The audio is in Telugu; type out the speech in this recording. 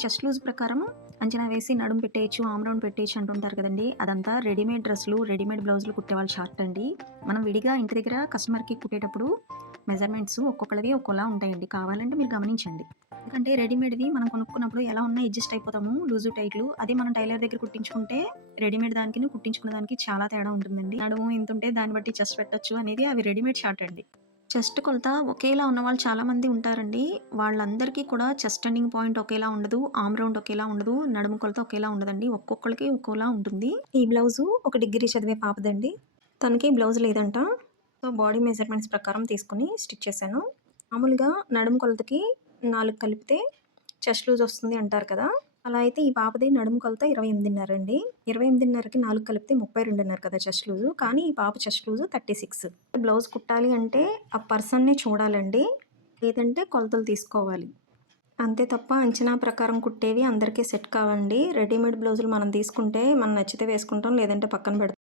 చెస్ట్ లూజ్ ప్రకారం అంచనా వేసి నడుము పెట్టేయచ్చు, ఆమ్ రౌండ్ పెట్టేయచ్చు అంటుంటారు కదండీ! అదంతా రెడీమేడ్ డ్రెస్సులు, రెడీమేడ్ బ్లౌజులు కుట్టేవాళ్ళ చార్ట్ అండి. మనం విడిగా ఇంటి దగ్గర కస్టమర్‌కి కుట్టేటప్పుడు మెజర్‌మెంట్స్ ఒక్కొక్కళ్ళవి ఒక్కోలా ఉంటాయండి. కావాలంటే మీరు గమనించండి. ఎందుకంటే రెడీమేడ్‌వి మనం కొనుక్కున్నప్పుడు ఎలా ఉన్నా అడ్జస్ట్ అయిపోతాము లూజు, టైట్‌లు. అదే మనం టైలర్ దగ్గర కుట్టించుకుంటే రెడీమేడ్ దానికిను, కుట్టించుకున్న దానికి చాలా తేడా ఉంటుందండి. నడుము ఇంతుంటే దాన్ని బట్టి చెస్ట్ పెట్టొచ్చు అనేది అవి రెడీమేడ్ చార్ట్ అండి. చెస్ట్ కొలత ఒకేలా ఉన్నవాళ్ళు చాలామంది ఉంటారండి. వాళ్ళందరికీ కూడా చెస్ట్ టర్నింగ్ పాయింట్ ఒకేలా ఉండదు. ఆర్మ్ రౌండ్ ఒకేలా ఉండదు. నడుము కొలత ఒకేలా ఉండదండి. ఒక్కొక్కళ్ళకి ఒక్కోలా ఉంటుంది. ఈ బ్లౌజు ఒక డిగ్రీ చదివే పాపదండి. తనకి బ్లౌజ్ లేదంట. సో, బాడీ మెజర్‌మెంట్స్ ప్రకారం తీసుకొని స్టిచ్ చేశాను. మామూలుగా నడుము కొలతకి 4 కలిపితే చెస్ట్ లూజ్ వస్తుంది అంటారు కదా! అలా అయితే ఈ పాపది నడుము కొలత 28.5 అండి. 28.5కి 4 కలిపితే 32.5 కదా చెస్ట్ లూజు. కానీ ఈ పాప చెస్ట్ లూజు 36. బ్లౌజ్ కుట్టాలి అంటే ఆ పర్సన్‌ని చూడాలండి. లేదంటే కొలతలు తీసుకోవాలి. అంతే తప్ప అంచనా ప్రకారం కుట్టేవి అందరికీ సెట్ కావండి. రెడీమేడ్ బ్లౌజులు మనం తీసుకుంటే మనం నచ్చితే వేసుకుంటాం. లేదంటే పక్కన పెడతాం.